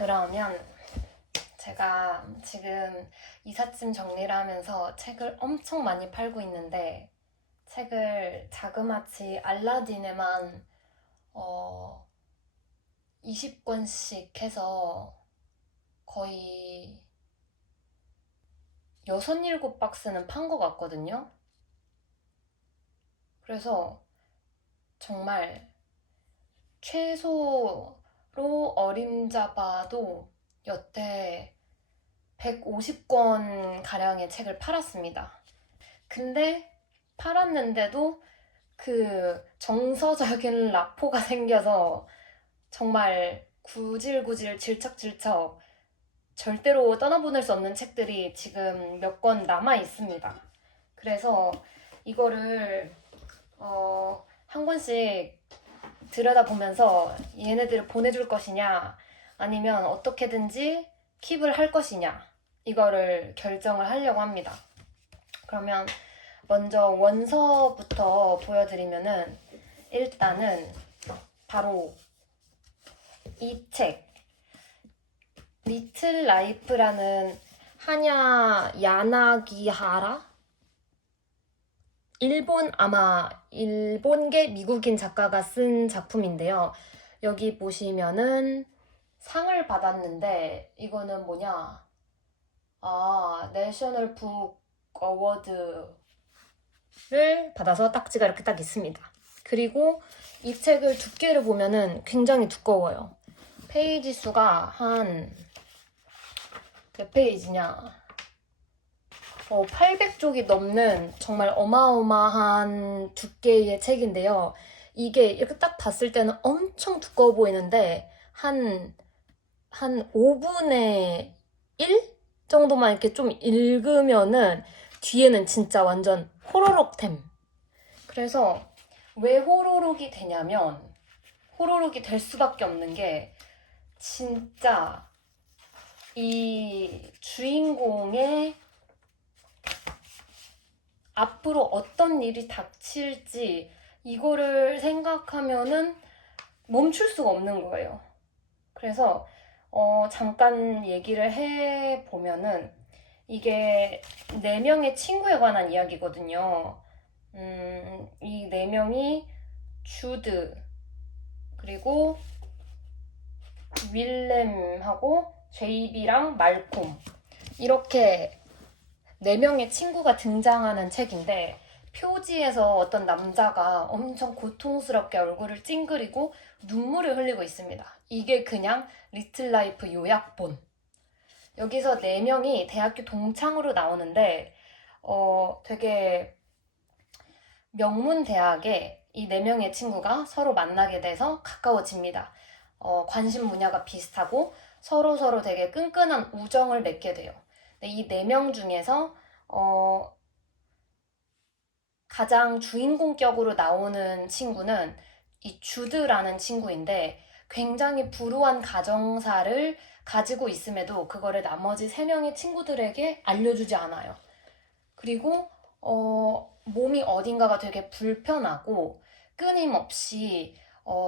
그러면 제가 지금 이삿짐 정리를 하면서 책을 엄청 많이 팔고 있는데 책을 자그마치 알라딘에만 20권씩 해서 거의 6, 7박스는 판 것 같거든요. 그래서 정말 최소로 어림잡아도 여태 150권 가량의 책을 팔았습니다. 근데 팔았는데도 그 정서적인 라포가 생겨서 정말 구질구질 질척질척 절대로 떠나보낼 수 없는 책들이 지금 몇 권 남아 있습니다. 그래서 이거를 한 권씩 들여다보면서 얘네들을 보내줄 것이냐 아니면 어떻게든지 킵을 할 것이냐 이거를 결정을 하려고 합니다. 그러면 먼저 원서부터 보여드리면은 일단은 바로 이 책 리틀 라이프라는 하냐 야나기하라? 일본계 미국인 작가가 쓴 작품인데요. 여기 보시면은 상을 받았는데 이거는 뭐냐? 내셔널 북 어워드를 받아서 딱지가 이렇게 딱 있습니다. 그리고 이 책을 두께를 보면은 굉장히 두꺼워요. 페이지 수가 한 몇 페이지냐? 800쪽이 넘는 정말 어마어마한 두께의 책인데요. 이게 이렇게 딱 봤을 때는 엄청 두꺼워 보이는데 한 5분의 1 정도만 이렇게 좀 읽으면은 뒤에는 진짜 완전 호로록템. 그래서 왜 호로록이 되냐면 호로록이 될 수밖에 없는 게 진짜 이 주인공의 앞으로 어떤 일이 닥칠지 이거를 생각하면은 멈출 수가 없는 거예요. 그래서 잠깐 얘기를 해보면은 이게 4명의 친구에 관한 이야기거든요. 이 4명이 주드, 그리고 윌렘하고 제이비랑 말콤 이렇게 4명의 친구가 등장하는 책인데 표지에서 어떤 남자가 엄청 고통스럽게 얼굴을 찡그리고 눈물을 흘리고 있습니다. 이게 그냥 리틀 라이프 요약본. 여기서 4명이 대학교 동창으로 나오는데 되게 명문 대학에 이 4명의 친구가 서로 만나게 돼서 가까워집니다. 관심 분야가 비슷하고 서로 되게 끈끈한 우정을 맺게 돼요. 이 4명 중에서 가장 주인공격으로 나오는 친구는 이 주드라는 친구인데 굉장히 불우한 가정사를 가지고 있음에도 그거를 나머지 3명의 친구들에게 알려주지 않아요. 그리고 몸이 어딘가가 되게 불편하고 끊임없이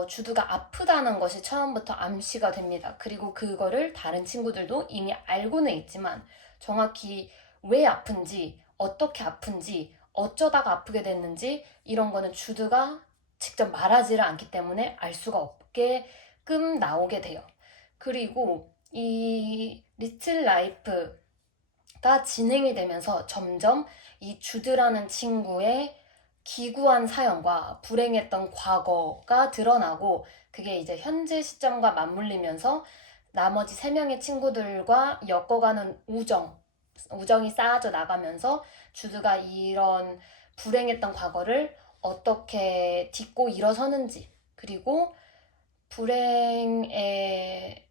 주드가 아프다는 것이 처음부터 암시가 됩니다. 그리고 그거를 다른 친구들도 이미 알고는 있지만 정확히 왜 아픈지, 어떻게 아픈지, 어쩌다가 아프게 됐는지 이런 거는 주드가 직접 말하지를 않기 때문에 알 수가 없게끔 나오게 돼요. 그리고 이 리틀 라이프가 진행이 되면서 점점 이 주드라는 친구의 기구한 사연과 불행했던 과거가 드러나고 그게 이제 현재 시점과 맞물리면서 나머지 3명의 친구들과 엮어가는 우정이 쌓아져 나가면서 주드가 이런 불행했던 과거를 어떻게 딛고 일어서는지 그리고 불행에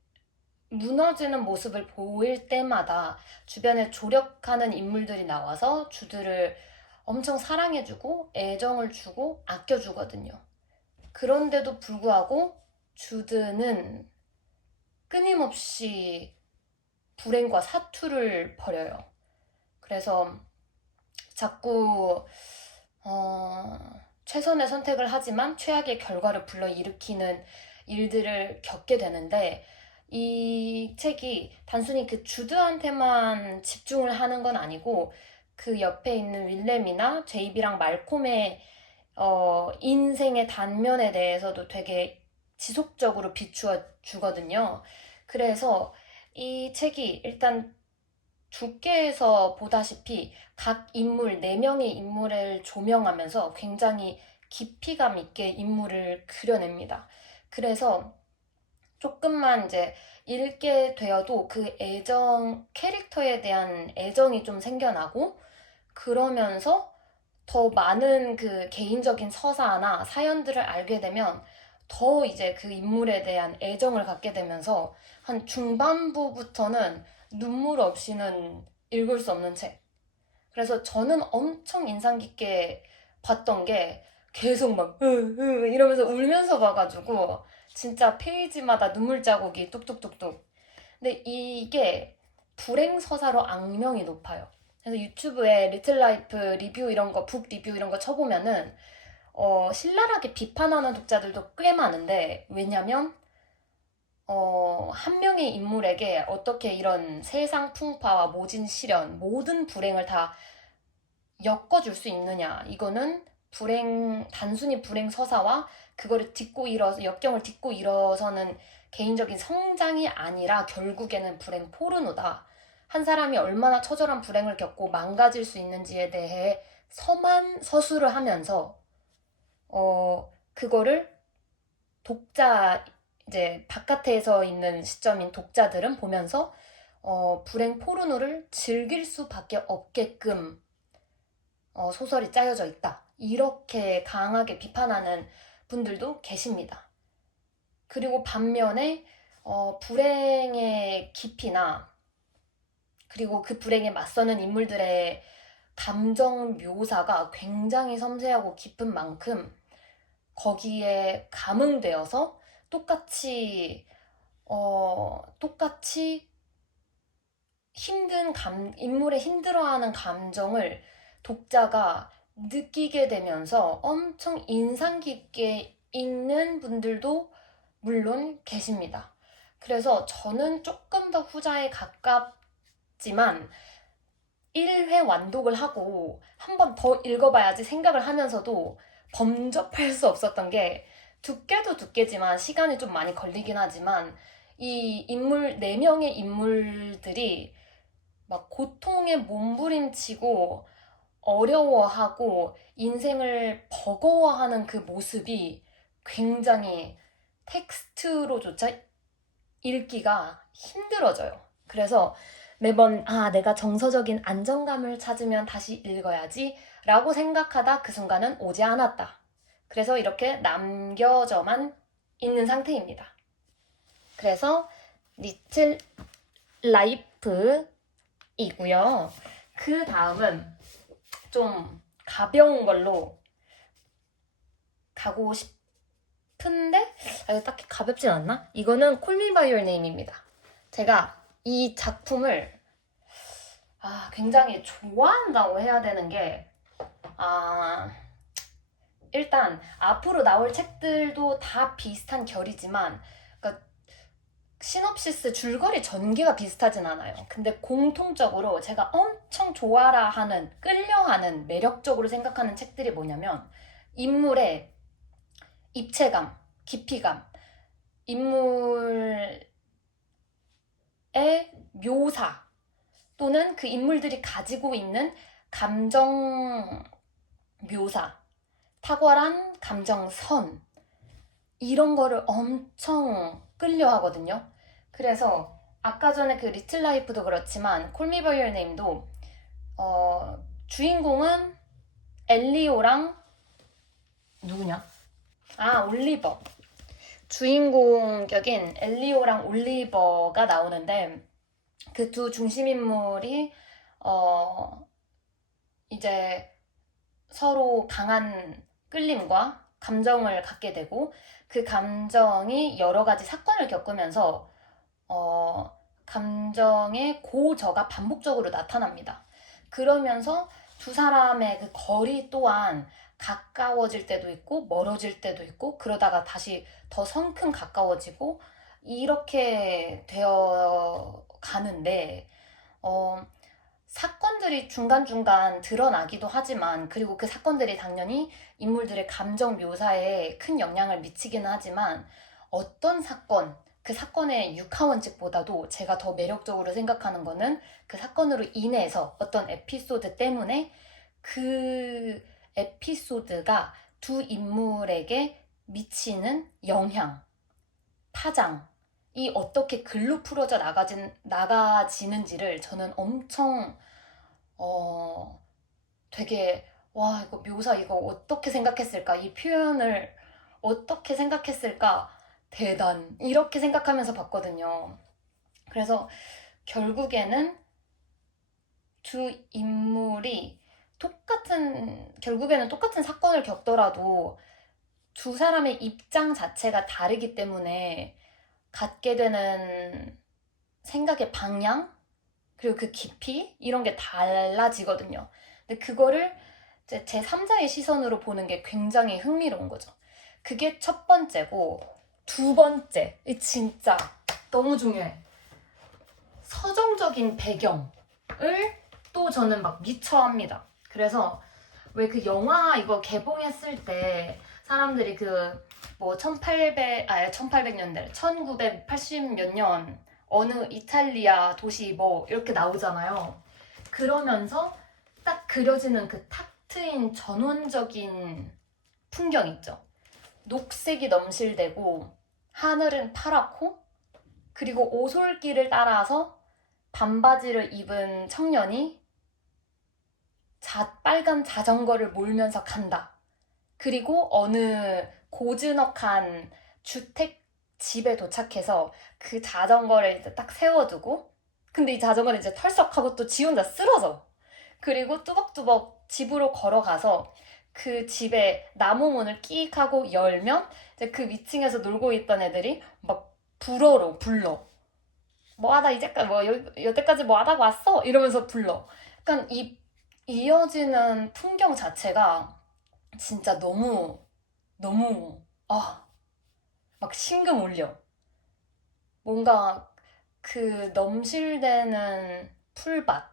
무너지는 모습을 보일 때마다 주변에 조력하는 인물들이 나와서 주드를 엄청 사랑해주고 애정을 주고 아껴주거든요. 그런데도 불구하고 주드는 끊임없이 불행과 사투를 벌여요. 그래서 자꾸 최선의 선택을 하지만 최악의 결과를 불러일으키는 일들을 겪게 되는데 이 책이 단순히 그 주드한테만 집중을 하는 건 아니고 그 옆에 있는 윌렘이나 제이비랑 말콤의 인생의 단면에 대해서도 되게 지속적으로 비추어 주거든요. 그래서 이 책이 일단 두께에서 보다시피 각 인물, 네명의 인물을 조명하면서 굉장히 깊이감 있게 인물을 그려냅니다. 그래서 조금만 이제 읽게 되어도 그 캐릭터에 대한 애정이 좀 생겨나고, 그러면서 더 많은 그 개인적인 서사나 사연들을 알게 되면 더 이제 그 인물에 대한 애정을 갖게 되면서 한 중반부부터는 눈물 없이는 읽을 수 없는 책. 그래서 저는 엄청 인상 깊게 봤던 게 계속 막, 이러면서 울면서 봐가지고 진짜 페이지마다 눈물 자국이 뚝뚝뚝뚝. 근데 이게 불행서사로 악명이 높아요. 그래서 유튜브에 리틀 라이프 리뷰 이런 거, 북 리뷰 이런 거 쳐보면은, 신랄하게 비판하는 독자들도 꽤 많은데, 왜냐면, 한 명의 인물에게 어떻게 이런 세상 풍파와 모진 시련, 모든 불행을 다 엮어줄 수 있느냐. 이거는 단순히 불행 서사와 그거를 역경을 딛고 일어서는 개인적인 성장이 아니라 결국에는 불행 포르노다. 한 사람이 얼마나 처절한 불행을 겪고 망가질 수 있는지에 대해 서술을 하면서, 그거를 이제 바깥에서 있는 시점인 독자들은 보면서, 불행 포르노를 즐길 수밖에 없게끔 소설이 짜여져 있다. 이렇게 강하게 비판하는 분들도 계십니다. 그리고 반면에 불행의 깊이나 그리고 그 불행에 맞서는 인물들의 감정 묘사가 굉장히 섬세하고 깊은 만큼 거기에 감흥되어서 똑같이 인물의 힘들어하는 감정을 독자가 느끼게 되면서 엄청 인상 깊게 읽는 분들도 물론 계십니다. 그래서 저는 조금 더 후자에 가깝지만 1회 완독을 하고 한 번 더 읽어봐야지 생각을 하면서도 범접할 수 없었던 게, 두께도 두께지만 시간이 좀 많이 걸리긴 하지만 이 4명의 인물들이 막 고통에 몸부림치고 어려워하고 인생을 버거워하는 그 모습이 굉장히 텍스트로조차 읽기가 힘들어져요. 그래서 매번 내가 정서적인 안정감을 찾으면 다시 읽어야지 라고 생각하다 그 순간은 오지 않았다. 그래서 이렇게 남겨져만 있는 상태입니다. 그래서 리틀 라이프이고요. 그 다음은 좀 가벼운 걸로 가고 싶은데 딱히 가볍진 않나? 이거는 Call Me By Your Name입니다. 제가 이 작품을 굉장히 좋아한다고 해야 되는 게, 일단 앞으로 나올 책들도 다 비슷한 결이지만, 그러니까 시놉시스 줄거리 전개가 비슷하진 않아요. 근데 공통적으로 제가 엄청 끌려하는, 매력적으로 생각하는 책들이 뭐냐면, 인물의 입체감, 깊이감, 인물의 묘사, 또는 그 인물들이 가지고 있는 감정 묘사, 탁월한 감정선, 이런 거를 엄청 끌려 하거든요. 그래서 아까 전에 그 리틀 라이프도 그렇지만 콜미 바이 유어 네임도 주인공은 엘리오랑 누구냐? 올리버. 주인공 격인 엘리오랑 올리버가 나오는데, 그 두 중심 인물이 이제 서로 강한 끌림과 감정을 갖게 되고, 그 감정이 여러 가지 사건을 겪으면서 감정의 고저가 반복적으로 나타납니다. 그러면서 두 사람의 그 거리 또한 가까워질 때도 있고 멀어질 때도 있고, 그러다가 다시 더 성큼 가까워지고, 이렇게 되어 가는데, 사건들이 중간중간 드러나기도 하지만, 그리고 그 사건들이 당연히 인물들의 감정 묘사에 큰 영향을 미치기는 하지만, 어떤 사건, 그 사건의 육하원칙보다도 제가 더 매력적으로 생각하는 거는 그 사건으로 인해서 어떤 에피소드 때문에 그 에피소드가 두 인물에게 미치는 영향, 파장이 어떻게 글로 풀어져 나가지는지를 저는 엄청, 되게, 와, 이거 묘사 이거 어떻게 생각했을까? 이 표현을 어떻게 생각했을까? 대단. 이렇게 생각하면서 봤거든요. 그래서 결국에는 두 인물이 결국에는 똑같은 사건을 겪더라도 두 사람의 입장 자체가 다르기 때문에 갖게 되는 생각의 방향, 그리고 그 깊이, 이런 게 달라지거든요. 근데 그거를 이제 제3자의 시선으로 보는 게 굉장히 흥미로운 거죠. 그게 첫 번째고, 두 번째, 이 진짜 너무 중요해. 서정적인 배경을 또 저는 막 미쳐 합니다. 그래서 왜 그 영화 이거 개봉했을 때 사람들이 그 뭐 1800년대, 1980 몇 년 어느 이탈리아 도시 뭐 이렇게 나오잖아요. 그러면서 딱 그려지는 그 탁 트인 전원적인 풍경 있죠. 녹색이 넘실대고 하늘은 파랗고, 그리고 오솔길을 따라서 반바지를 입은 청년이 빨간 자전거를 몰면서 간다. 그리고 어느 고즈넉한 주택 집에 도착해서 그 자전거를 이제 딱 세워두고, 근데 이 자전거는 이제 털썩하고 또 지 혼자 쓰러져. 그리고 뚜벅뚜벅 집으로 걸어가서 그 집에 나무 문을 끼익 하고 열면 이제 그 위층에서 놀고 있던 애들이 막 불러. 뭐 하다 이제까지 뭐 여태까지 뭐 하다가 왔어? 이러면서 불러. 약간 이 이어지는 풍경 자체가 진짜 너무 막 심금 울려. 뭔가 그 넘실대는 풀밭,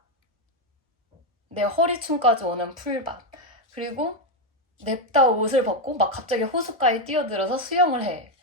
내 허리춤까지 오는 풀밭, 그리고 냅다 옷을 벗고 막 갑자기 호숫가에 뛰어들어서 수영을 해.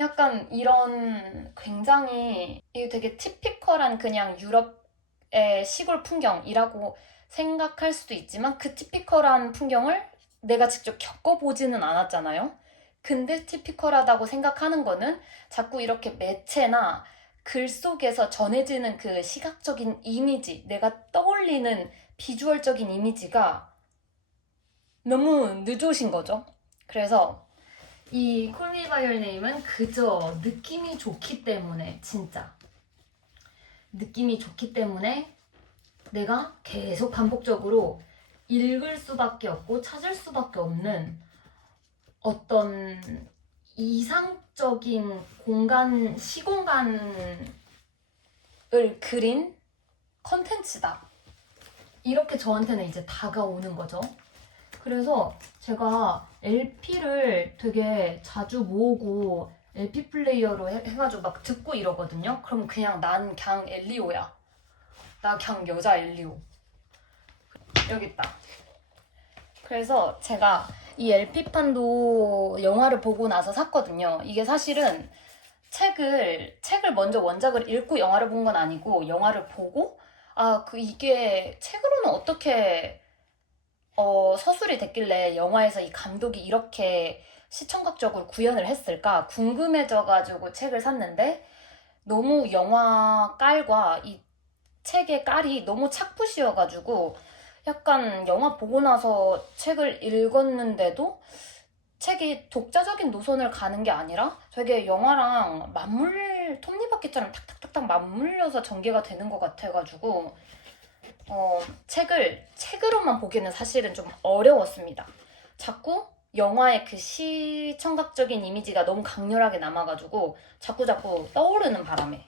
약간 이런 굉장히 이게 되게 티피컬한 그냥 유럽의 시골 풍경이라고 생각할 수도 있지만, 그 티피컬한 풍경을 내가 직접 겪어보지는 않았잖아요. 근데 티피컬하다고 생각하는 거는 자꾸 이렇게 매체나 글 속에서 전해지는 그 시각적인 이미지, 내가 떠올리는 비주얼적인 이미지가 너무 늦으신 거죠. 그래서 이 Call Me By Your Name은 그저 느낌이 좋기 때문에, 진짜 느낌이 좋기 때문에 내가 계속 반복적으로 읽을 수밖에 없고 찾을 수밖에 없는 어떤 이상적인 시공간을 그린 컨텐츠다. 이렇게 저한테는 이제 다가오는 거죠. 그래서 제가 LP를 되게 자주 모으고 LP 플레이어로 해가지고 막 듣고 이러거든요. 그럼 그냥 난 그냥 엘리오야. 나 그냥 여자 엘리오. 여기 있다. 그래서 제가 이 LP판도 영화를 보고 나서 샀거든요. 이게 사실은 책을 먼저 원작을 읽고 영화를 본 건 아니고, 영화를 보고 이게 책으로는 어떻게 서술이 됐길래 영화에서 이 감독이 이렇게 시청각적으로 구현을 했을까 궁금해져가지고 책을 샀는데, 너무 영화 깔과 이 책의 깔이 너무 착붙이어가지고 약간 영화 보고 나서 책을 읽었는데도 책이 독자적인 노선을 가는 게 아니라 되게 영화랑 톱니바퀴처럼 탁탁탁탁 맞물려서 전개가 되는 것 같아가지고 책으로만 보기는 사실은 좀 어려웠습니다. 자꾸 영화의 그 시청각적인 이미지가 너무 강렬하게 남아가지고 자꾸자꾸 떠오르는 바람에.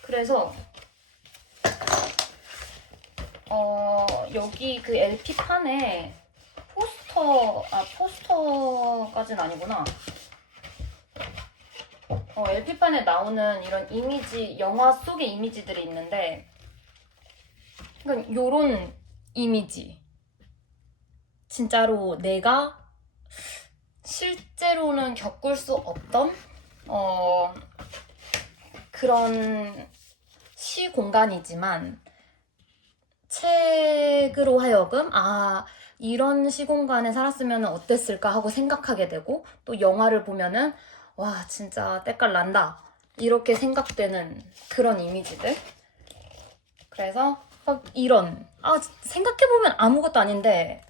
그래서 여기 그 LP판에 포스터까진 아니구나. LP판에 나오는 이런 이미지, 영화 속의 이미지들이 있는데, 그러니까 요런 이미지. 진짜로 내가 실제로는 겪을 수 없던, 그런 시공간이지만, 책으로 하여금, 이런 시공간에 살았으면 어땠을까 하고 생각하게 되고, 또 영화를 보면은, 와, 진짜 때깔 난다. 이렇게 생각되는 그런 이미지들. 그래서 이런, 생각해보면 아무것도 아닌데,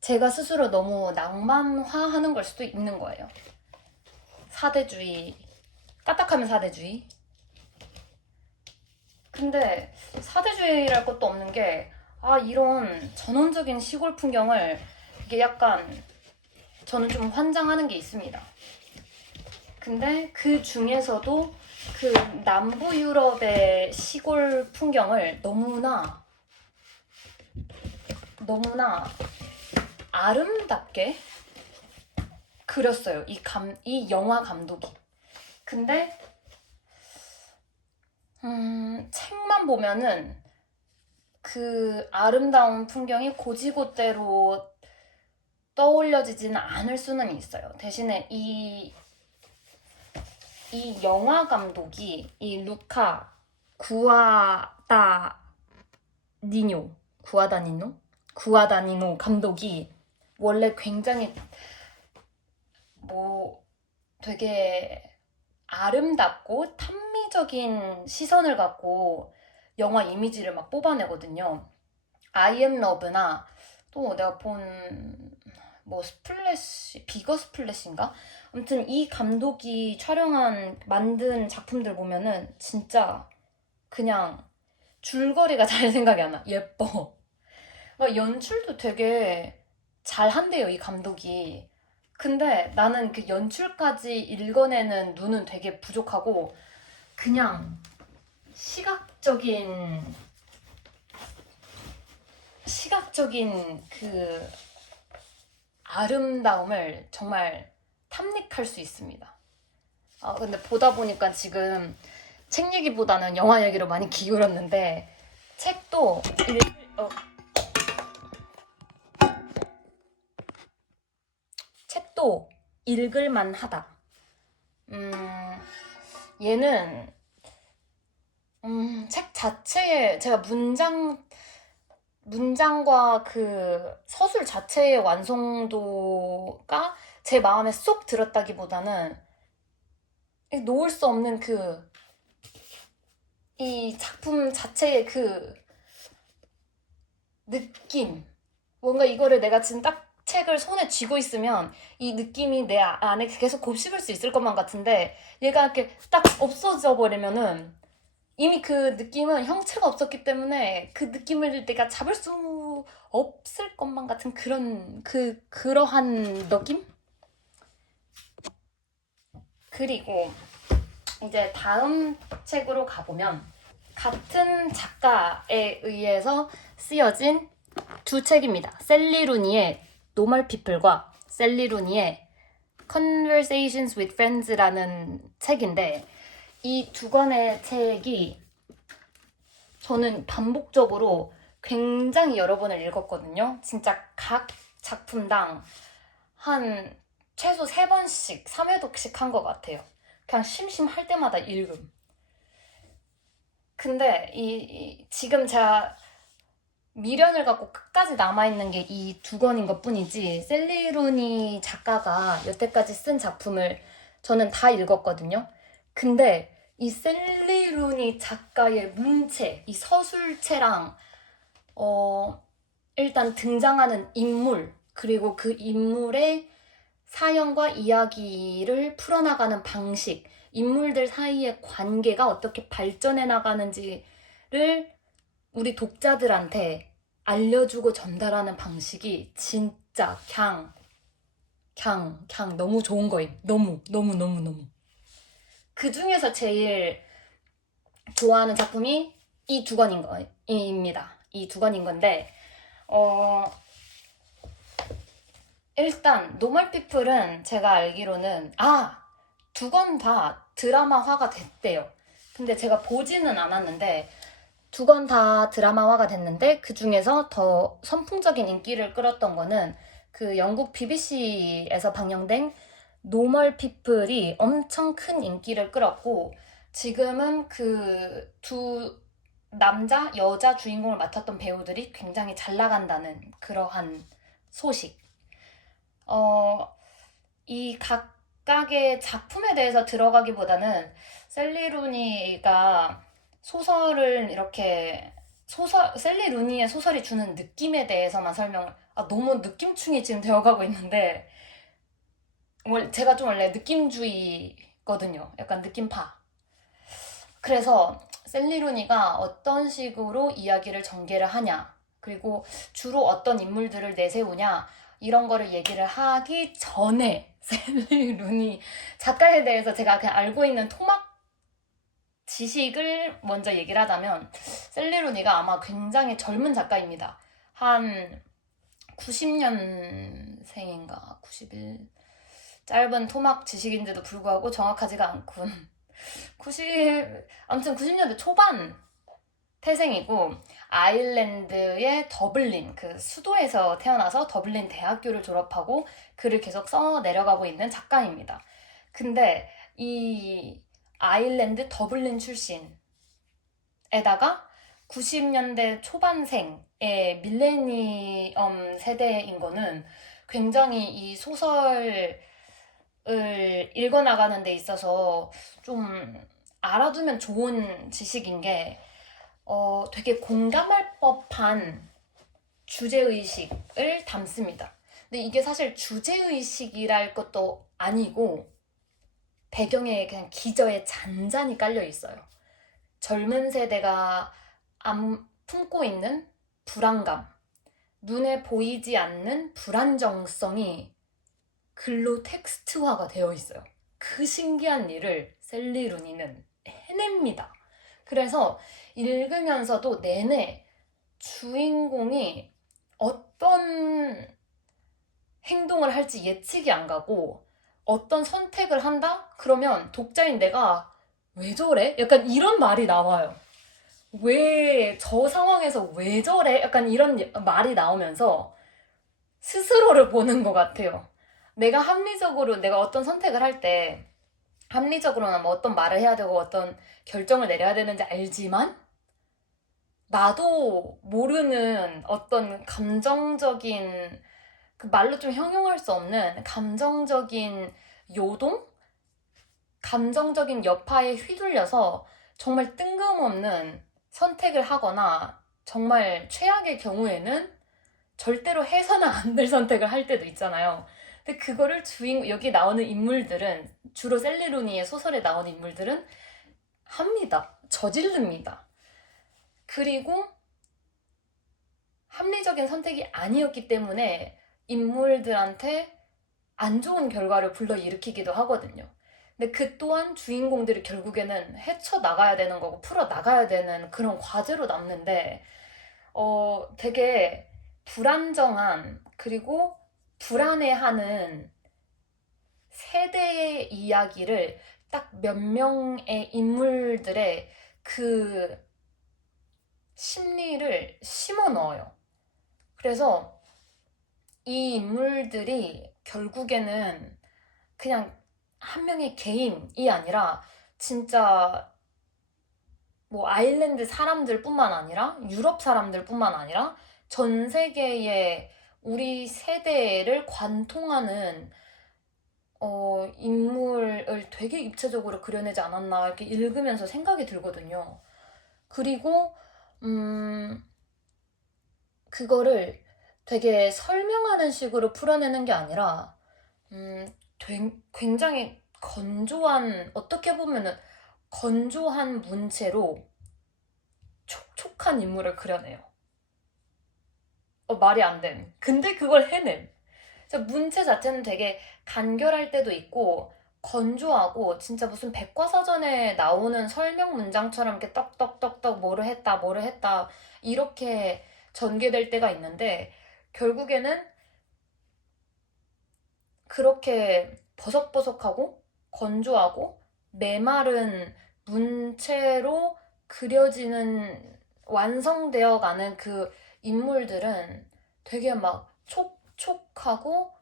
제가 스스로 너무 낭만화하는 걸 수도 있는 거예요. 사대주의, 까딱하면 사대주의. 근데 사대주의랄 것도 없는 게, 이런 전원적인 시골 풍경을, 이게 약간, 저는 좀 환장하는 게 있습니다. 근데 그 중에서도 그 남부 유럽의 시골 풍경을 너무나 아름답게 그렸어요. 이 영화 감독이. 근데 책만 보면은 그 아름다운 풍경이 고지고대로 떠올려지지는 않을 수는 있어요. 대신에 이 영화 감독이 이 루카 구아다니노 감독이 원래 굉장히 되게 아름답고 탐미적인 시선을 갖고 영화 이미지를 막 뽑아내거든요. I am Love나 또 내가 본 스플래시, 비거 스플래시인가? 아무튼 이 감독이 만든 작품들 보면은 진짜 그냥 줄거리가 잘 생각이 안 나. 예뻐. 연출도 되게 잘한대요, 이 감독이. 근데 나는 그 연출까지 읽어내는 눈은 되게 부족하고 그냥 시각적인 그 아름다움을 정말 탐닉할 수 있습니다. 근데 보다 보니까 지금 책 얘기보다는 영화 얘기로 많이 기울었는데 책도 읽을만 하다. 얘는 책 자체에 제가 문장과 그 서술 자체의 완성도가 제 마음에 쏙 들었다기보다는 놓을 수 없는 이 작품 자체의 그 느낌. 뭔가 이거를 내가 지금 딱 책을 손에 쥐고 있으면 이 느낌이 내 안에 계속 곱씹을 수 있을 것만 같은데 얘가 이렇게 딱 없어져 버리면은 이미 그 느낌은 형체가 없었기 때문에 그 느낌을 내가 잡을 수 없을 것만 같은 그러한 느낌? 그리고 이제 다음 책으로 가보면 같은 작가에 의해서 쓰여진 두 책입니다. 셀리 루니의 노멀 피플과 셀리 루니의 Conversations with Friends라는 책인데 이 두 권의 책이 저는 반복적으로 굉장히 여러 번을 읽었거든요. 진짜 각 작품당 한 최소 3번씩, 3회독씩 한 것 같아요. 그냥 심심할 때마다 읽음. 근데 지금 제가 미련을 갖고 끝까지 남아있는 게 이 두 권인 것 뿐이지 셀리 루니 작가가 여태까지 쓴 작품을 저는 다 읽었거든요. 근데 이 셀리 루니 작가의 문체, 이 서술체랑 일단 등장하는 인물 그리고 그 인물의 사연과 이야기를 풀어나가는 방식, 인물들 사이의 관계가 어떻게 발전해 나가는지를 우리 독자들한테 알려주고 전달하는 방식이 진짜 그냥 너무 좋은 거예요. 너무. 그 중에서 제일 좋아하는 작품이 이 두 권입니다. 이 두 권인 건데, 일단 노멀 피플은 제가 알기로는 두 권 다 드라마화가 됐대요. 근데 제가 보지는 않았는데 두 건 다 드라마화가 됐는데 그 중에서 더 선풍적인 인기를 끌었던 거는 그 영국 BBC에서 방영된 노멀 피플이 엄청 큰 인기를 끌었고 지금은 그 두 남자, 여자 주인공을 맡았던 배우들이 굉장히 잘 나간다는 그러한 소식. 어, 이 각각의 작품에 대해서 들어가기보다는 셀리 루니가 소설을 이렇게 셀리 루니의 소설이 주는 느낌에 대해서만 너무 느낌충이 지금 되어가고 있는데, 제가 좀 원래 느낌주의거든요. 약간 느낌파. 그래서 셀리 루니가 어떤 식으로 이야기를 전개를 하냐, 그리고 주로 어떤 인물들을 내세우냐, 이런 거를 얘기를 하기 전에 셀리 루니 작가에 대해서 제가 그냥 알고 있는 토막 지식을 먼저 얘기를 하자면 셀리 루니가 아마 굉장히 젊은 작가입니다. 한 90년생인가 91 짧은 토막 지식인데도 불구하고 정확하지가 않군. 90 아무튼 90년대 초반 태생이고 아일랜드의 더블린 그 수도에서 태어나서 더블린 대학교를 졸업하고 글을 계속 써 내려가고 있는 작가입니다. 근데 이 아일랜드 더블린 출신에다가 90년대 초반생의 밀레니엄 세대인 거는 굉장히 이 소설을 읽어나가는 데 있어서 좀 알아두면 좋은 지식인 게 되게 공감할 법한 주제의식을 담습니다. 근데 이게 사실 주제의식이랄 것도 아니고 배경에 그냥 기저에 잔잔히 깔려 있어요. 젊은 세대가 품고 있는 불안감, 눈에 보이지 않는 불안정성이 글로 텍스트화가 되어 있어요. 그 신기한 일을 셀리 루니는 해냅니다. 그래서 읽으면서도 내내 주인공이 어떤 행동을 할지 예측이 안 가고 어떤 선택을 한다? 그러면 독자인 내가 왜 저래? 약간 이런 말이 나와요. 왜 저 상황에서 왜 저래? 약간 이런 말이 나오면서 스스로를 보는 것 같아요. 내가 합리적으로 내가 어떤 선택을 할 때 합리적으로는 뭐 어떤 말을 해야 되고 어떤 결정을 내려야 되는지 알지만 나도 모르는 어떤 감정적인 그 말로 좀 형용할 수 없는 감정적인 요동? 감정적인 여파에 휘둘려서 정말 뜬금없는 선택을 하거나 정말 최악의 경우에는 절대로 해서는 안 될 선택을 할 때도 있잖아요. 근데 그거를 여기 나오는 인물들은 주로 셀리 루니의 소설에 나오는 인물들은 합니다. 저지릅니다. 그리고 합리적인 선택이 아니었기 때문에 인물들한테 안 좋은 결과를 불러일으키기도 하거든요. 근데 그 또한 주인공들이 결국에는 헤쳐나가야 되는 거고 풀어나가야 되는 그런 과제로 남는데 되게 불안정한 그리고 불안해하는 세대의 이야기를 딱 몇 명의 인물들의 그 심리를 심어 넣어요. 그래서 이 인물들이 결국에는 그냥 한 명의 개인이 아니라 진짜 뭐 아일랜드 사람들뿐만 아니라 유럽 사람들뿐만 아니라 전 세계의 우리 세대를 관통하는 인물을 되게 입체적으로 그려내지 않았나 이렇게 읽으면서 생각이 들거든요. 그리고 그거를 되게 설명하는 식으로 풀어내는 게 아니라 굉장히 어떻게 보면은 건조한 문체로 촉촉한 인물을 그려내요. 말이 안 됨. 근데 그걸 해냄. 문체 자체는 되게 간결할 때도 있고 건조하고 진짜 무슨 백과사전에 나오는 설명 문장처럼 이렇게 떡떡떡떡 뭐를 했다 이렇게 전개될 때가 있는데 결국에는 그렇게 버석버석하고 건조하고 메마른 문체로 그려지는 완성되어 가는 그 인물들은 되게 막 촉촉하고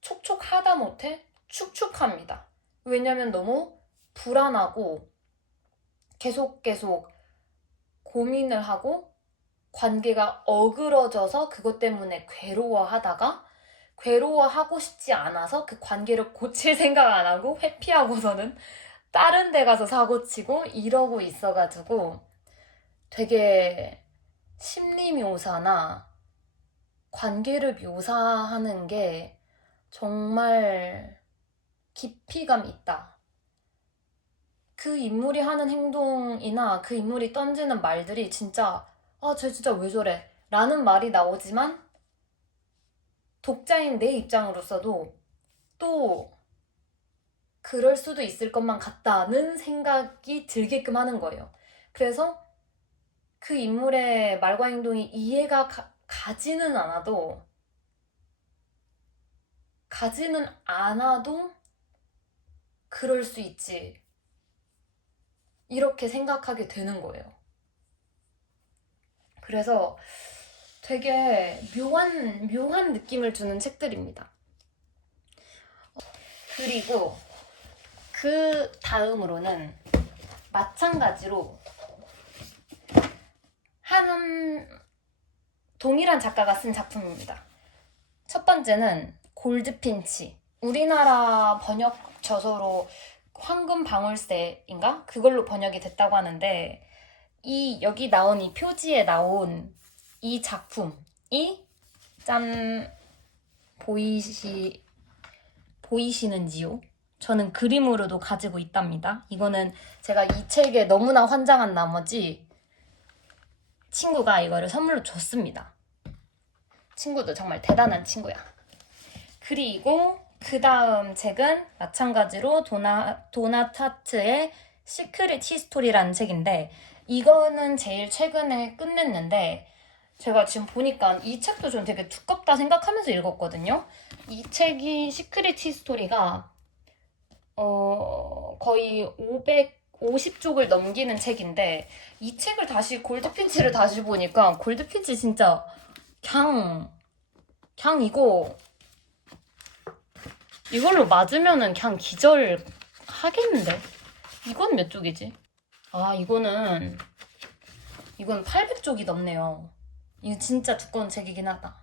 촉촉하다 못해 축축합니다. 왜냐면 너무 불안하고 계속 고민을 하고 관계가 어그러져서 그것 때문에 괴로워하고 싶지 않아서 그 관계를 고칠 생각 안 하고 회피하고서는 다른 데 가서 사고치고 이러고 있어가지고 되게 심리 묘사나 관계를 묘사하는 게 정말 깊이감 있다. 그 인물이 하는 행동이나 그 인물이 던지는 말들이 진짜 쟤 진짜 왜 저래? 라는 말이 나오지만 독자인 내 입장으로서도 또 그럴 수도 있을 것만 같다는 생각이 들게끔 하는 거예요. 그래서 그 인물의 말과 행동이 이해가 가지는 않아도 그럴 수 있지. 이렇게 생각하게 되는 거예요. 그래서 되게 묘한 느낌을 주는 책들입니다. 그리고 그 다음으로는 마찬가지로 한 동일한 작가가 쓴 작품입니다. 첫 번째는 골드핀치. 우리나라 번역 저서로 황금방울새인가? 그걸로 번역이 됐다고 하는데 여기 나온 이 표지에 나온 이 작품이 짠 보이시는지요? 저는 그림으로도 가지고 있답니다. 이거는 제가 이 책에 너무나 환장한 나머지 친구가 이거를 선물로 줬습니다. 친구도 정말 대단한 친구야. 그리고 그 다음 책은 마찬가지로 도나타트의 시크릿 히스토리라는 책인데 이거는 제일 최근에 끝냈는데 제가 지금 보니까 이 책도 좀 되게 두껍다 생각하면서 읽었거든요. 이 책이 시크릿 히스토리가 거의 550쪽을 넘기는 책인데 이 책을 다시 골드핀치를 다시 보니까 골드핀치 진짜 그냥 이걸로 맞으면은 그냥 기절 하겠는데. 이건 몇 쪽이지? 이건 800쪽이 넘네요. 이거 진짜 두꺼운 책이긴 하다.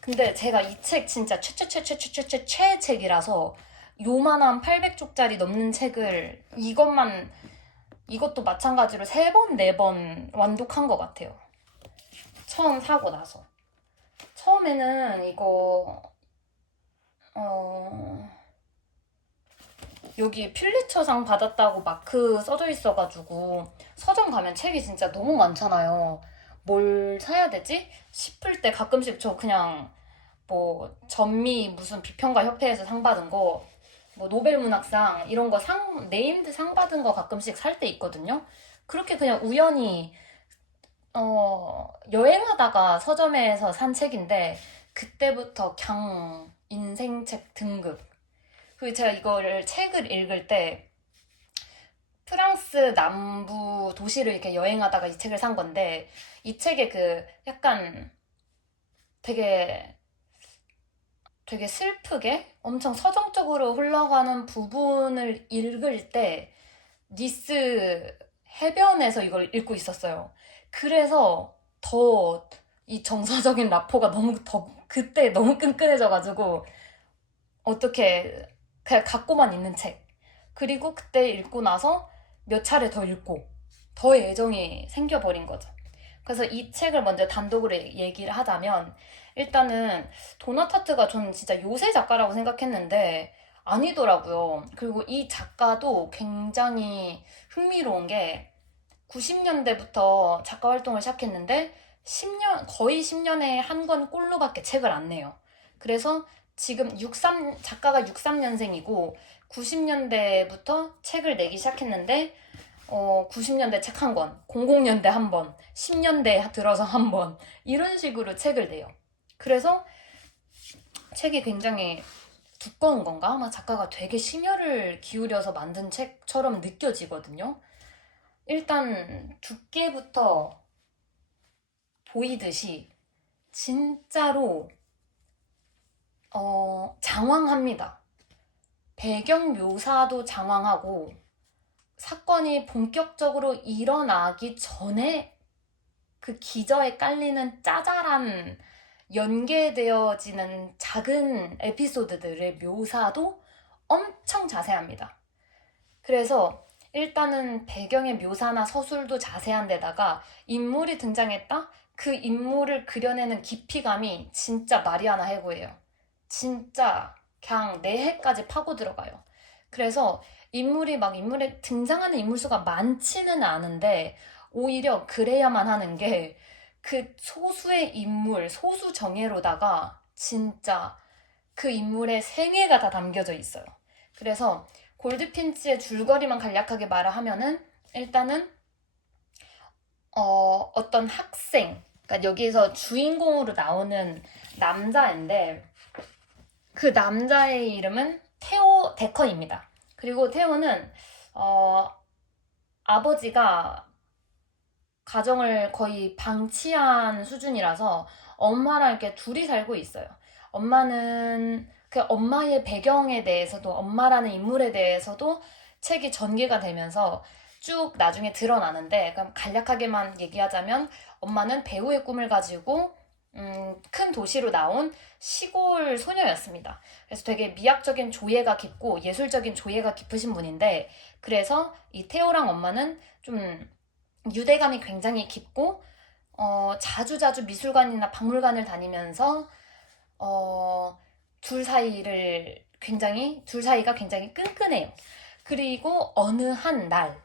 근데 제가 이 책 진짜 최책이라서 요만한 800쪽짜리 넘는 책을 이것도 마찬가지로 3번, 4번 완독한 것 같아요. 처음 사고 나서. 처음에는 이거 여기 퓰리처상 받았다고 마크 써져 있어가지고 서점 가면 책이 진짜 너무 많잖아요. 뭘 사야 되지? 싶을 때 가끔씩 저 그냥 뭐 전미 무슨 비평가 협회에서 상 받은 거, 뭐 노벨 문학상 이런 거 네임드 상 받은 거 가끔씩 살 때 있거든요. 그렇게 그냥 우연히 여행하다가 서점에서 산 책인데 그때부터 그냥 인생책 등급. 그리고 제가 이거를 책을 읽을 때 프랑스 남부 도시를 이렇게 여행하다가 이 책을 산 건데 이 책의 그 약간 되게 슬프게 엄청 서정적으로 흘러가는 부분을 읽을 때 니스 해변에서 이걸 읽고 있었어요. 그래서 더 이 정서적인 라포가 그때 너무 끈끈해져가지고 어떻게 그냥 갖고만 있는 책. 그리고 그때 읽고 나서 몇 차례 더 읽고 더 애정이 생겨버린 거죠. 그래서 이 책을 먼저 단독으로 얘기를 하자면 일단은 도나타트가 저는 진짜 요새 작가라고 생각했는데 아니더라고요. 그리고 이 작가도 굉장히 흥미로운 게 90년대부터 작가 활동을 시작했는데 거의 10년에 한 권 꼴로밖에 책을 안 내요. 그래서 지금 작가가 63년생이고 90년대부터 책을 내기 시작했는데 90년대 책 한 권, 00년대 한 번, 10년대 들어서 한 번 이런 식으로 책을 내요. 그래서 책이 굉장히 두꺼운 건가? 아마 작가가 되게 심혈을 기울여서 만든 책처럼 느껴지거든요. 일단 두께부터 보이듯이 진짜로 장황합니다. 배경 묘사도 장황하고 사건이 본격적으로 일어나기 전에 그 기저에 깔리는 짜잘한 연계되어지는 작은 에피소드들의 묘사도 엄청 자세합니다. 그래서 일단은 배경의 묘사나 서술도 자세한 데다가 인물이 등장했다? 그 인물을 그려내는 깊이감이 진짜 마리아나 해고예요. 진짜 그냥 내해까지 파고 들어가요. 그래서 인물에 등장하는 인물 수가 많지는 않은데 오히려 그래야만 하는 게 그 소수의 인물, 소수 정예로다가 진짜 그 인물의 생애가 다 담겨져 있어요. 그래서 골드핀치의 줄거리만 간략하게 말을 하면은 일단은 어떤 학생, 그러니까 여기서 주인공으로 나오는 남자인데 그 남자의 이름은 테오 데컨입니다. 그리고 테오는 아버지가 가정을 거의 방치한 수준이라서 엄마랑 이렇게 둘이 살고 있어요. 엄마는 그 엄마의 배경에 대해서도 엄마라는 인물에 대해서도 책이 전개가 되면서 쭉 나중에 드러나는데 그럼 간략하게만 얘기하자면 엄마는 배우의 꿈을 가지고 큰 도시로 나온 시골 소녀였습니다. 그래서 되게 미학적인 조예가 깊고 예술적인 조예가 깊으신 분인데 그래서 이 테오랑 엄마는 좀 유대감이 굉장히 깊고 자주자주 미술관이나 박물관을 다니면서 둘 사이가 굉장히 끈끈해요. 그리고 어느 한 날,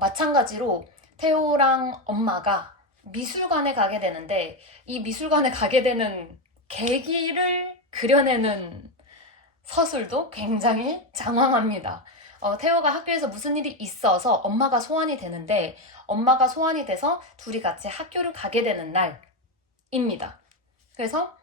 마찬가지로 테오랑 엄마가 미술관에 가게 되는데 이 미술관에 가게 되는 계기를 그려내는 서술도 굉장히 장황합니다. 태호가 학교에서 무슨 일이 있어서 엄마가 소환이 되는데 엄마가 소환이 돼서 둘이 같이 학교를 가게 되는 날입니다. 그래서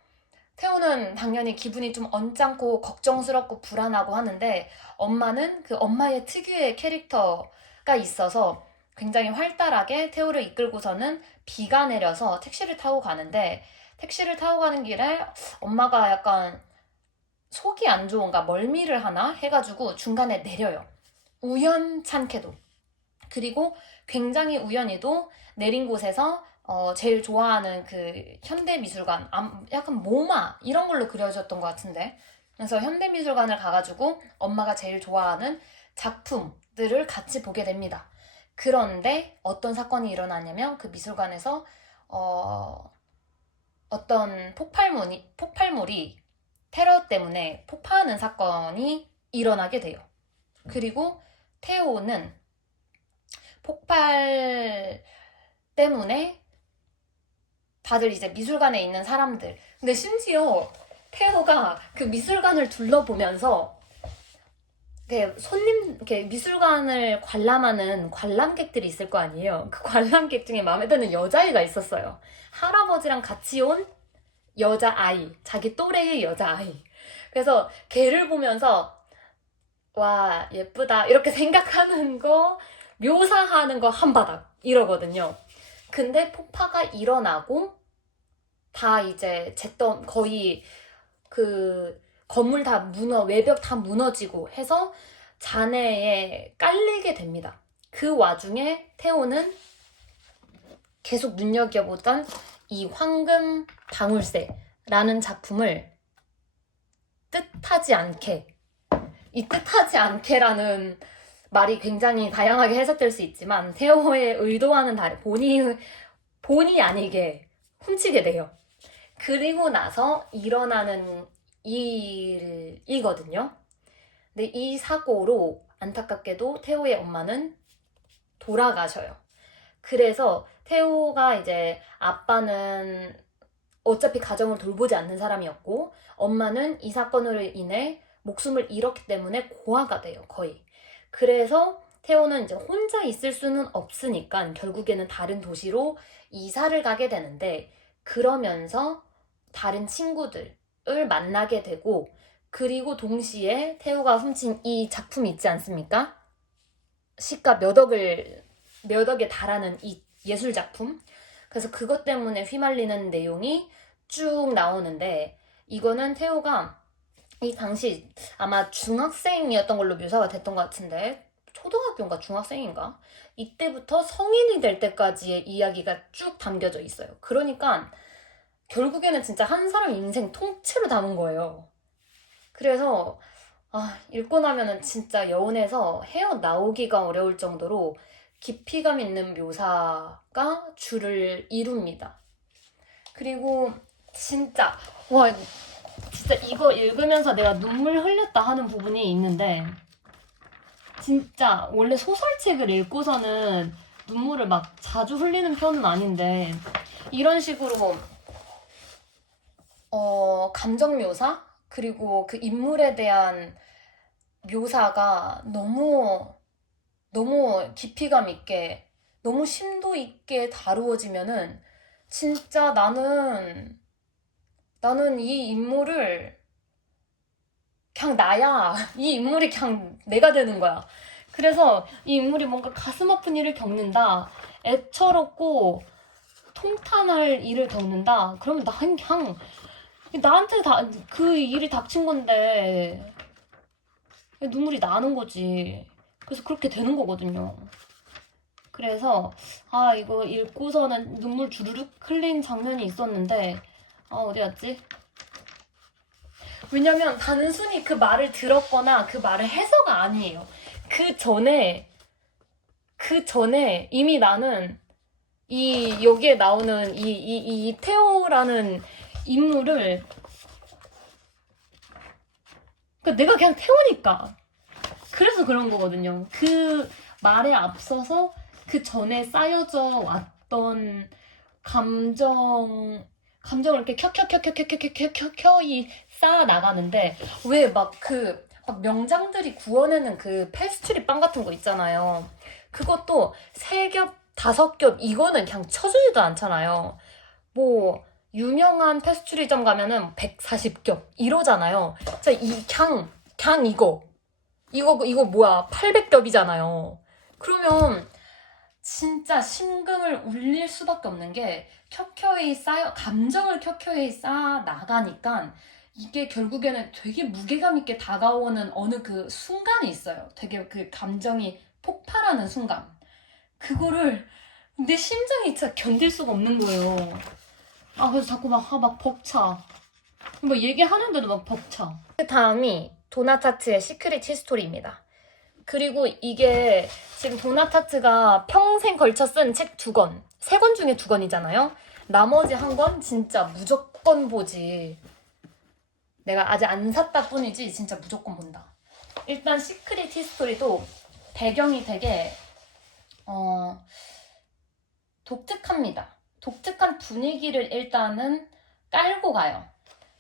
태호는 당연히 기분이 좀 언짢고 걱정스럽고 불안하고 하는데 엄마는 그 엄마의 특유의 캐릭터가 있어서 굉장히 활달하게 태호를 이끌고서는 비가 내려서 택시를 타고 가는데 택시를 타고 가는 길에 엄마가 약간 속이 안 좋은가 멀미를 하나 해가지고 중간에 내려요. 우연찮게도. 그리고 굉장히 우연히도 내린 곳에서 제일 좋아하는 그 현대미술관, 약간 모마 이런 걸로 그려졌던 것 같은데 그래서 현대미술관을 가가지고 엄마가 제일 좋아하는 작품들을 같이 보게 됩니다. 그런데 어떤 사건이 일어나냐면 그 미술관에서 어떤 폭발물이 테러 때문에 폭파하는 사건이 일어나게 돼요. 그리고 테오는 폭발 때문에 다들 이제 미술관에 있는 사람들 근데 심지어 테오가 그 미술관을 둘러보면서 미술관을 관람하는 관람객들이 있을 거 아니에요. 그 관람객 중에 마음에 드는 여자아이가 있었어요. 할아버지랑 같이 온 여자아이, 자기 또래의 여자아이. 그래서 걔를 보면서 와 예쁘다 이렇게 생각하는 거 묘사하는 거 한바닥 이러거든요. 근데 폭파가 일어나고 다 이제 거의 그 건물 외벽 다 무너지고 해서 잔해에 깔리게 됩니다. 그 와중에 태호는 계속 눈여겨보던 이 황금 방울새라는 작품을 뜻하지 않게라는 말이 굉장히 다양하게 해석될 수 있지만 태호의 의도와는 본의 아니게 훔치게 돼요. 그리고 나서 일어나는 일이거든요. 근데 이 사고로 안타깝게도 태호의 엄마는 돌아가셔요. 그래서 태호가 이제 아빠는 어차피 가정을 돌보지 않는 사람이었고 엄마는 이 사건으로 인해 목숨을 잃었기 때문에 고아가 돼요, 거의. 그래서 태호는 이제 혼자 있을 수는 없으니까 결국에는 다른 도시로 이사를 가게 되는데 그러면서 다른 친구들을 만나게 되고 그리고 동시에 태호가 훔친 이 작품이 있지 않습니까? 시가 몇 억에 달하는 이 예술 작품. 그래서 그것 때문에 휘말리는 내용이 쭉 나오는데, 이거는 태호가 이 당시 아마 중학생이었던 걸로 묘사가 됐던 것 같은데, 초등학교인가 중학생인가? 이때부터 성인이 될 때까지의 이야기가 쭉 담겨져 있어요. 그러니까 결국에는 진짜 한 사람 인생 통째로 담은 거예요. 그래서 읽고 나면은 진짜 여운에서 헤어나오기가 어려울 정도로 깊이감 있는 묘사가 줄을 이룹니다. 그리고 진짜 진짜 이거 읽으면서 내가 눈물 흘렸다 하는 부분이 있는데, 진짜 원래 소설책을 읽고서는 눈물을 막 자주 흘리는 편은 아닌데, 이런 식으로 감정 묘사? 그리고 그 인물에 대한 묘사가 너무 깊이감 있게, 너무 심도 있게 다루어지면은 진짜 나는 이 인물을 그냥 나야. 이 인물이 그냥 내가 되는 거야. 그래서 이 인물이 뭔가 가슴 아픈 일을 겪는다, 애처롭고 통탄할 일을 겪는다, 그러면 난 그냥 나한테 그 일이 닥친 건데 눈물이 나는 거지. 그래서 그렇게 되는 거거든요. 그래서 이거 읽고서는 눈물 주르륵 흘린 장면이 있었는데, 어디 갔지? 왜냐면 단순히 그 말을 들었거나 그 말을 해서가 아니에요. 그 전에 이미 나는 여기에 나오는 이 태호라는 인물을, 내가 그냥 태호니까. 그래서 그런 거거든요. 그 말에 앞서서 그 전에 쌓여져 왔던 감정을 이렇게 켜켜켜켜켜켜켜켜켜이 쌓아 나가는데, 왜 막 명장들이 구워내는 그 페스츄리 빵 같은 거 있잖아요. 그것도 3겹, 5겹, 이거는 그냥 쳐주지도 않잖아요. 뭐 유명한 페스츄리점 가면은 140겹 이러잖아요. 자, 그냥 이거 뭐야, 800겹이잖아요. 그러면 진짜 심금을 울릴 수밖에 없는 게, 감정을 켜켜이 쌓아 나가니까 이게 결국에는 되게 무게감 있게 다가오는 어느 그 순간이 있어요. 되게 그 감정이 폭발하는 순간. 그거를 내 심장이 진짜 견딜 수가 없는 거예요. 그래서 자꾸 막 벅차. 뭐 얘기하는데도 막 벅차. 그 다음이 도나타츠의 시크릿 히스토리입니다. 그리고 이게 지금 도나타츠가 평생 걸쳐 쓴 책 2권, 3권 중에 2권이잖아요. 나머지 1권 진짜 무조건 보지. 내가 아직 안 샀다 뿐이지 진짜 무조건 본다. 일단 시크릿 히스토리도 배경이 되게 독특합니다. 독특한 분위기를 일단은 깔고 가요.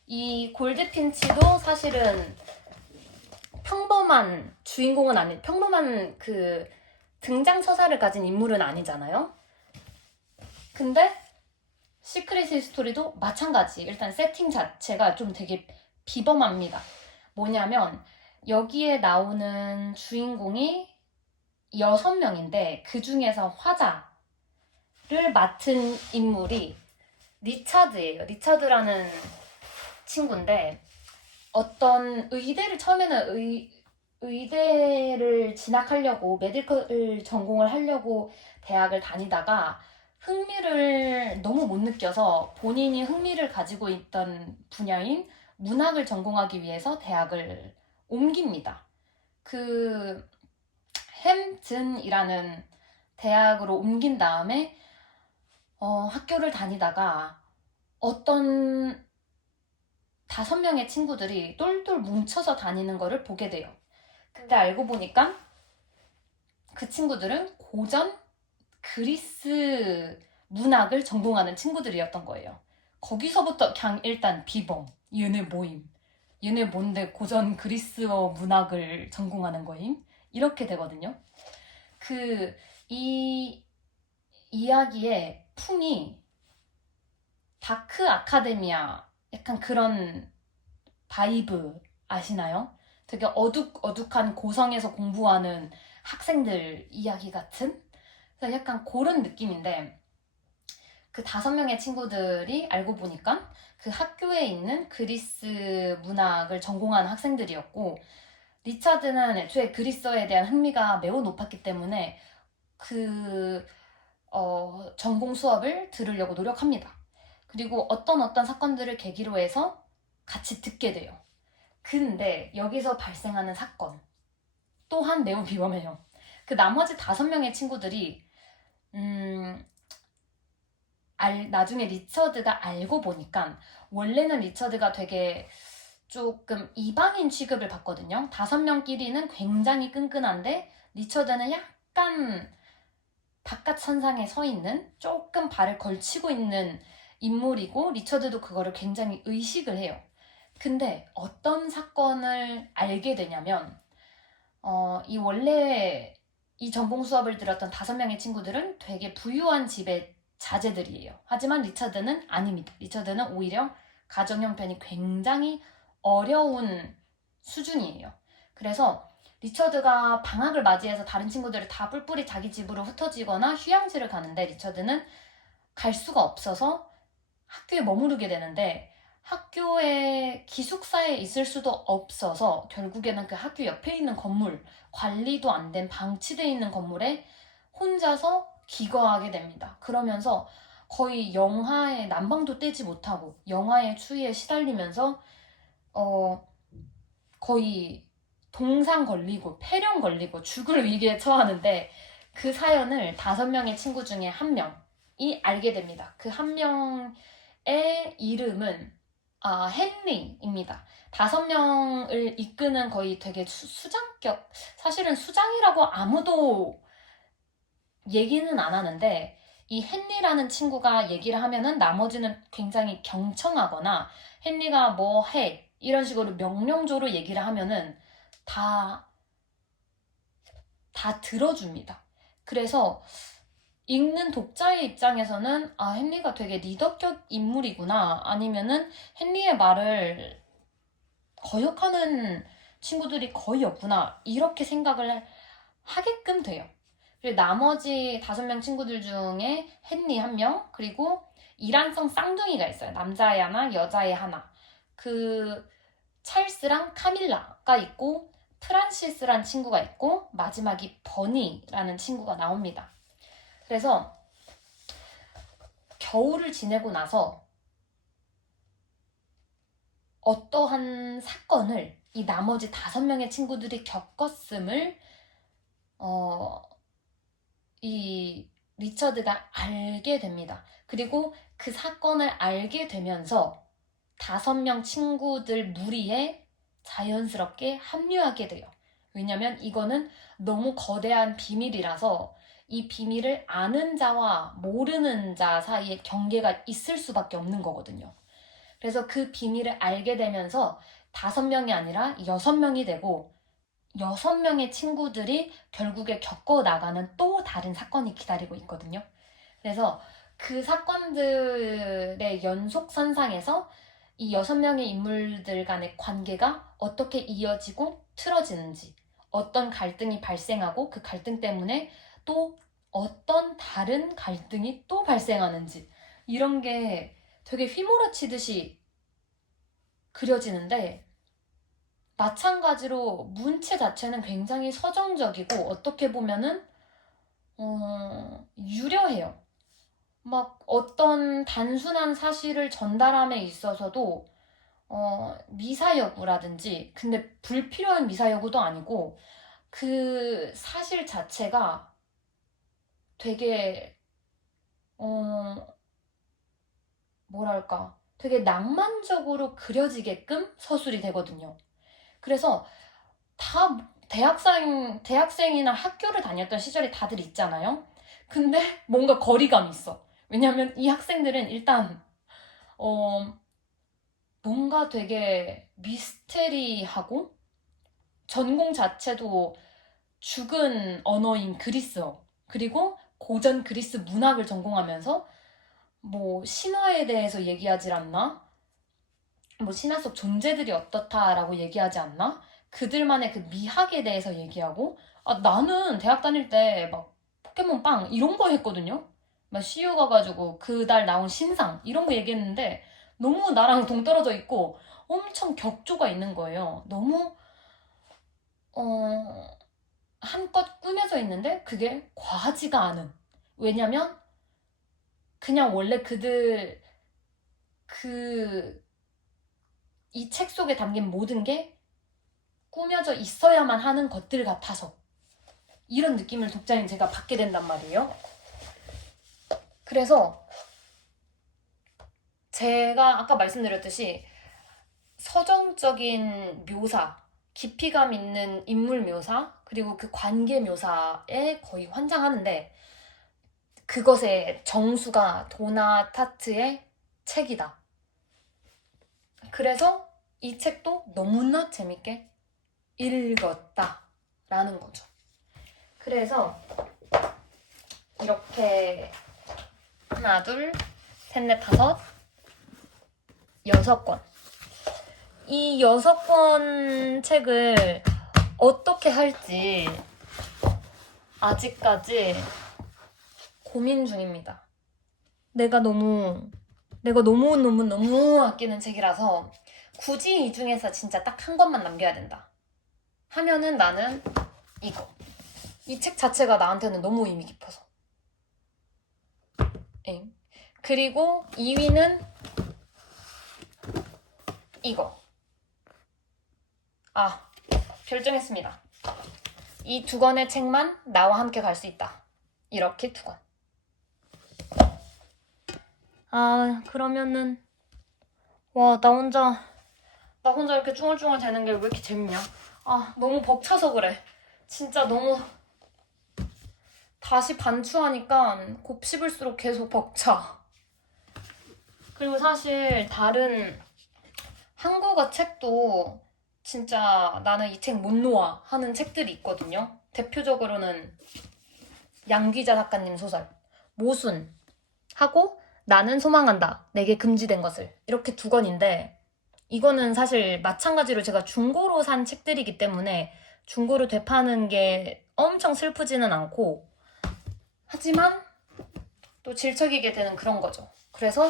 이 골드핀치도 사실은 평범한 주인공은 평범한 그 등장 서사를 가진 인물은 아니잖아요. 근데 시크릿 히스토리도 마찬가지. 일단 세팅 자체가 좀 되게 비범합니다. 뭐냐면 여기에 나오는 주인공이 6명인데 그 중에서 화자를 맡은 인물이 리차드예요. 리차드라는 친구인데, 어떤 의대를 처음에는 의대를 진학하려고, 메디컬 전공을 하려고 대학을 다니다가 흥미를 너무 못 느껴서 본인이 흥미를 가지고 있던 분야인 문학을 전공하기 위해서 대학을 옮깁니다. 그 햄튼이라는 대학으로 옮긴 다음에 학교를 다니다가 어떤 5명의 친구들이 똘똘 뭉쳐서 다니는 거를 보게 돼요. 근데 알고 보니까 그 친구들은 고전 그리스 문학을 전공하는 친구들이었던 거예요. 거기서부터 그냥 일단 비범, 얘네 모임, 얘네 뭔데 고전 그리스어 문학을 전공하는 거임? 이렇게 되거든요. 이 이야기의 풍이 다크 아카데미아, 약간 그런 바이브 아시나요? 되게 어둑어둑한 고성에서 공부하는 학생들 이야기 같은? 그래서 약간 그런 느낌인데, 그 5명의 친구들이 알고 보니까 그 학교에 있는 그리스 문학을 전공하는 학생들이었고, 리차드는 애초에 그리스어에 대한 흥미가 매우 높았기 때문에 그 전공 수업을 들으려고 노력합니다. 그리고 어떤 사건들을 계기로 해서 같이 듣게 돼요. 근데 여기서 발생하는 사건 또한 매우 위험해요. 그 나머지 5명의 친구들이 나중에 리처드가 알고 보니까 원래는 리처드가 되게 조금 이방인 취급을 받거든요. 5명끼리는 굉장히 끈끈한데 리처드는 약간 바깥 선상에 서 있는 조금 발을 걸치고 있는 인물이고 리처드도 그거를 굉장히 의식을 해요. 근데 어떤 사건을 알게 되냐면 원래 이 전공 수업을 들었던 5명의 친구들은 되게 부유한 집의 자제들이에요. 하지만 리처드는 아닙니다. 리처드는 오히려 가정 형편이 굉장히 어려운 수준이에요. 그래서 리처드가 방학을 맞이해서 다른 친구들을 다 뿔뿔이 자기 집으로 흩어지거나 휴양지를 가는데 리처드는 갈 수가 없어서 학교에 머무르게 되는데 학교에 기숙사에 있을 수도 없어서 결국에는 그 학교 옆에 있는 건물, 관리도 안 된 방치되어 있는 건물에 혼자서 기거하게 됩니다. 그러면서 거의 영하에 난방도 떼지 못하고 영하의 추위에 시달리면서 거의 동상 걸리고 폐렴 걸리고 죽을 위기에 처하는데 그 사연을 5명의 친구 중에 1명이 알게 됩니다. 그 1명의 이름은 헨리입니다. 5명을 이끄는 거의 되게 수장격, 사실은 수장이라고 아무도 얘기는 안 하는데 이 헨리라는 친구가 얘기를 하면은 나머지는 굉장히 경청하거나 헨리가 뭐 해 이런 식으로 명령조로 얘기를 하면은 다 들어줍니다. 그래서 읽는 독자의 입장에서는 헨리가 되게 리더격 인물이구나, 아니면은 헨리의 말을 거역하는 친구들이 거의 없구나, 이렇게 생각을 하게끔 돼요. 그리고 나머지 5명 친구들 중에 헨리 1명, 그리고 이란성 쌍둥이가 있어요. 남자애 하나, 여자애 하나. 그 찰스랑 카밀라가 있고 프란시스란 친구가 있고 마지막이 버니라는 친구가 나옵니다. 그래서 겨울을 지내고 나서 어떠한 사건을 이 나머지 5명의 친구들이 겪었음을 이 리처드가 알게 됩니다. 그리고 그 사건을 알게 되면서 5명 친구들 무리에 자연스럽게 합류하게 돼요. 왜냐면 이거는 너무 거대한 비밀이라서 이 비밀을 아는 자와 모르는 자 사이에 경계가 있을 수밖에 없는 거거든요. 그래서 그 비밀을 알게 되면서 5명이 아니라 6명이 되고 6명의 친구들이 결국에 겪어나가는 또 다른 사건이 기다리고 있거든요. 그래서 그 사건들의 연속선상에서 이 6명의 인물들 간의 관계가 어떻게 이어지고 틀어지는지, 어떤 갈등이 발생하고 그 갈등 때문에 또 어떤 다른 갈등이 또 발생하는지, 이런 게 되게 휘몰아치듯이 그려지는데, 마찬가지로 문체 자체는 굉장히 서정적이고 어떻게 보면은 유려해요. 막 어떤 단순한 사실을 전달함에 있어서도 미사여구라든지, 근데 불필요한 미사여구도 아니고 그 사실 자체가 되게 뭐랄까, 되게 낭만적으로 그려지게끔 서술이 되거든요. 그래서 다 대학생이나 학교를 다녔던 시절이 다들 있잖아요. 근데 뭔가 거리감이 있어. 왜냐면 이 학생들은 일단 뭔가 되게 미스테리하고 전공 자체도 죽은 언어인 그리스어, 그리고 고전 그리스 문학을 전공하면서 뭐 신화에 대해서 얘기하질 않나? 뭐 신화 속 존재들이 어떻다라고 얘기하지 않나? 그들만의 그 미학에 대해서 얘기하고, 나는 대학 다닐 때 막 포켓몬 빵 이런 거 했거든요. 막 CU 가가지고 그달 나온 신상 이런 거 얘기했는데 너무 나랑 동떨어져 있고 엄청 격조가 있는 거예요. 너무 어, 한껏 꾸며져 있는데 그게 과하지가 않은. 왜냐면 그냥 원래 그들 그 이 책 속에 담긴 모든 게 꾸며져 있어야만 하는 것들 같아서 이런 느낌을 독자인 제가 받게 된단 말이에요. 그래서 제가 아까 말씀드렸듯이 서정적인 묘사, 깊이감 있는 인물 묘사, 그리고 그 관계 묘사에 거의 환장하는데 그것의 정수가 도나 타트의 책이다. 그래서 이 책도 너무나 재밌게 읽었다 라는 거죠. 그래서 이렇게 하나, 둘, 셋, 넷, 다섯, 6권. 이 6권 책을 어떻게 할지 아직까지 고민 중입니다. 내가 너무 아끼는 책이라서 굳이 이 중에서 진짜 딱 한 권만 남겨야 된다 하면은 나는 이거. 이 책 자체가 나한테는 너무 의미 깊어서. 그리고 2위는 이거. 결정했습니다. 이 2권의 책만 나와 함께 갈 수 있다. 이렇게 2권. 그러면은 와, 나 혼자 이렇게 쭈글쭈글 되는 게 왜 이렇게 재밌냐? 너무 벅차서 그래. 진짜 너무 다시 반추하니까 곱씹을수록 계속 벅차. 그리고 사실 다른 한국어 책도 진짜 나는 이 책 못 놓아 하는 책들이 있거든요. 대표적으로는 양귀자 작가님 소설 모순 하고 나는 소망한다 내게 금지된 것을, 이렇게 2권인데 이거는 사실 마찬가지로 제가 중고로 산 책들이기 때문에 중고로 되파는 게 엄청 슬프지는 않고, 하지만 또 질척이게 되는 그런 거죠. 그래서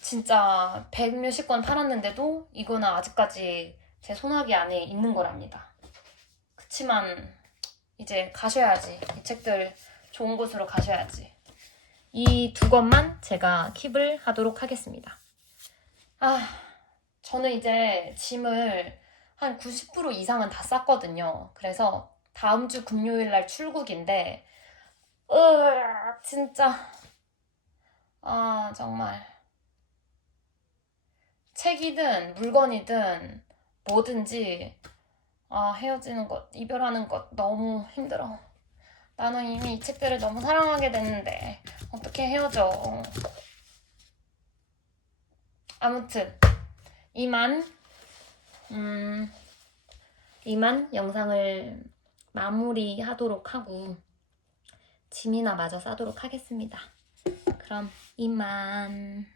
진짜 100몇십 권 팔았는데도 이거는 아직까지 제 소나기 안에 있는 거랍니다. 그치만 이제 가셔야지. 이 책들 좋은 곳으로 가셔야지. 이 2권만 제가 킵을 하도록 하겠습니다. 저는 이제 짐을 한 90% 이상은 다 쌌거든요. 그래서 다음 주 금요일 날 출국인데 진짜 정말 책이든 물건이든 뭐든지 헤어지는 것, 이별하는 것 너무 힘들어. 나는 이미 이 책들을 너무 사랑하게 됐는데 어떻게 헤어져. 아무튼 이만 영상을 마무리하도록 하고 짐이나 마저 싸도록 하겠습니다. 그럼 이만.